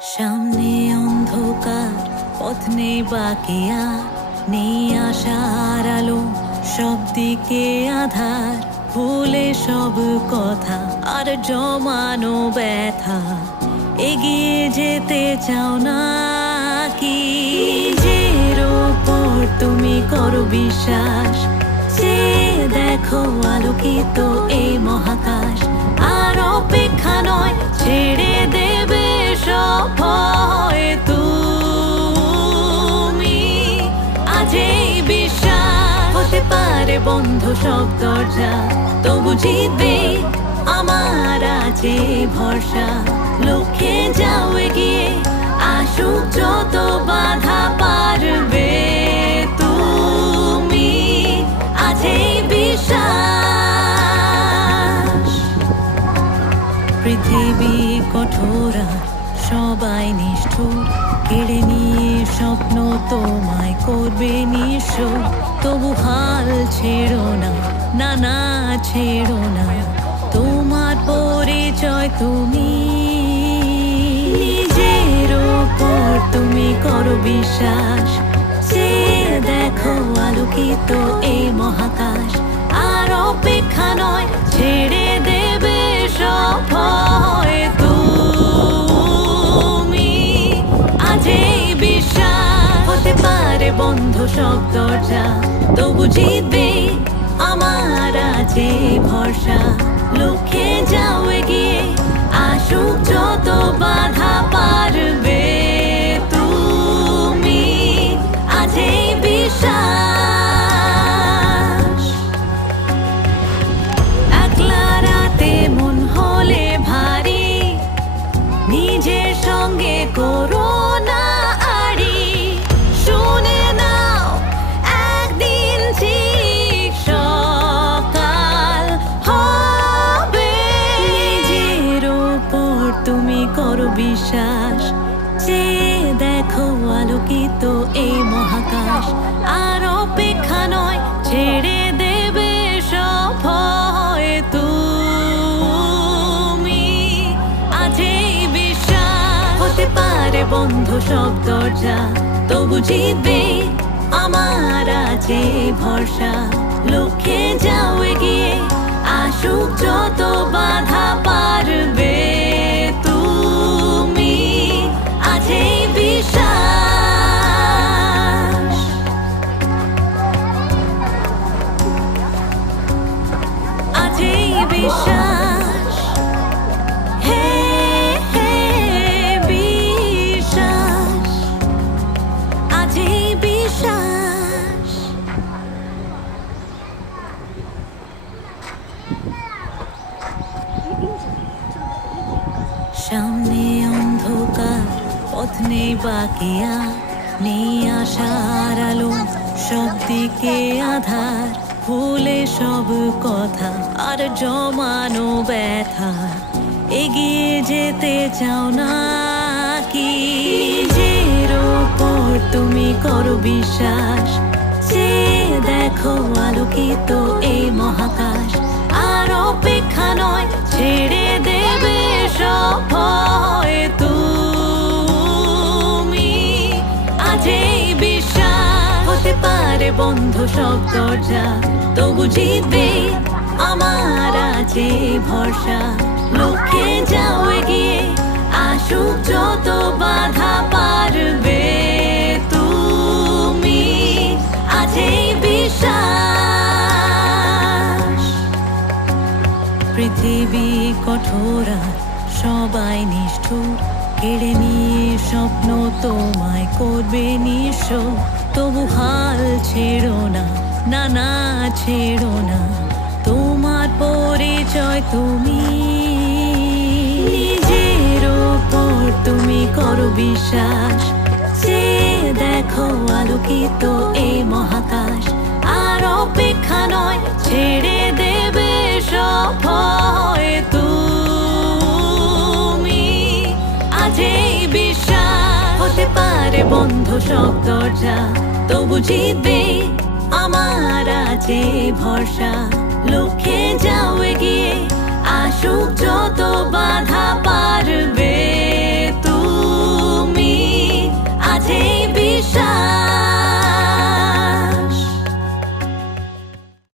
সামনে অন্ধকার, পথ নেই বাকি আর, নেই আশার আলো, সব দিকে আধার। ভুলে সব কথা আর জমানো ব্যথা, এগিয়ে যেতে চাও না কি? নিজের ওপর তুমি করো বিশ্বাস, যে দেখো আলোকিত এই মহাকাশ। আর অপেক্ষা নয়, ছেড়ে দেবে সব ভয় তুমি। আজ এই বিশ্বাস হতে পারে বন্ধ সব দরজা, তবু জিতবে আমার আছে ভরসা। লক্ষ্যে যাও এগিয়ে, আসুক যত বাধা পারবে তুমি। আজ এই বিশ্বাস। পৃথিবী কঠোর, সবাই নিষ্ঠুর, কেড়ে নিয়ে স্বপ্ন তোমায় করবে নিঃস্ব। তবু হাল ছেড়ো না, না না ছেড়ো না, তোমার পরিচয় তুমি। নিজের ওপর তুমি করো বিশ্বাস, যে দেখো আলোকিত এই মহাকাশ। আর অপেক্ষা নয়, ছেড়ে দেবে সব ভয় তুমি। আজ এই বিশ্বাস হতে পারে বন্ধ সব দরজা, তবু জিতবে আমার আছে ভরসা। লক্ষ্যে যাও এগিয়ে, আসুক যত বাধা পারবে তুমি। আজ এই বিশ্বাস। একলা রাতে মন হলে ভারী, নিজের সঙ্গে করো না আড়ি। শুনে নাও একদিন ঠিক সকাল হবে। নিজের ওপর তুমি করো বিশ্বাস, যে দেখো আলোকিত এই মহাকাশ। আর অপেক্ষা নয়, ছেড়ে দেবে সব ভয় তুমি। আজ এই বিশ্বাস হতে পারে বন্ধ সব দরজা, তবু জিতবে আমার আছে ভরসা। লক্ষ্যে যাও এগিয়ে, আসুক যত বাধা পারবে তুমি। আজ এই বিশ্বাস। আজ এই বিশ্বাস। হে হে বিশ্বাস। আজ এই বিশ্বাস। সামনে অন্ধকার, পথ নেই বাকি আর, নেই আশার আলো, সব দিকে আধার। ভুলে সব কথা আর জমানো ব্যথা, এগিয়ে যেতে চাও না কি? নিজের ওপর তুমি করো বিশ্বাস, যে দেখো আলোকিত এই মহাকাশ। আর অপেক্ষা নয়, ছেড়ে দেবে সব ভয় তুমি। আজ এই বিশ্বাস হতে পারে বন্ধ সব দরজা, তবু জিতবে আমার আছে ভরসা। লক্ষ্যে যাও এগিয়ে, আসুক যত বাধা পারবে তুমি। আজ এই বিশ্বাস। পৃথিবী কঠোর, সবাই নিষ্ঠুর, কেড়ে নিয়ে স্বপ্ন তোমায় করবে নিঃস্ব। তবু হাল ছেড়ো না, না না ছেড়ো না, তোমার পরিচয় তুমি। নিজের ওপর তুমি করো বিশ্বাস, যে দেখো আলোকিত এই মহাকাশ। আর অপেক্ষা নয়, ছেড়ে দেবে সব ভয় তুমি। আজ এই বিশ্বাস হতে পারে বন্ধ সব দরজা, তবু জিতবে আমার আছে ভরসা। লক্ষ্যে যাও এগিয়ে, আসুক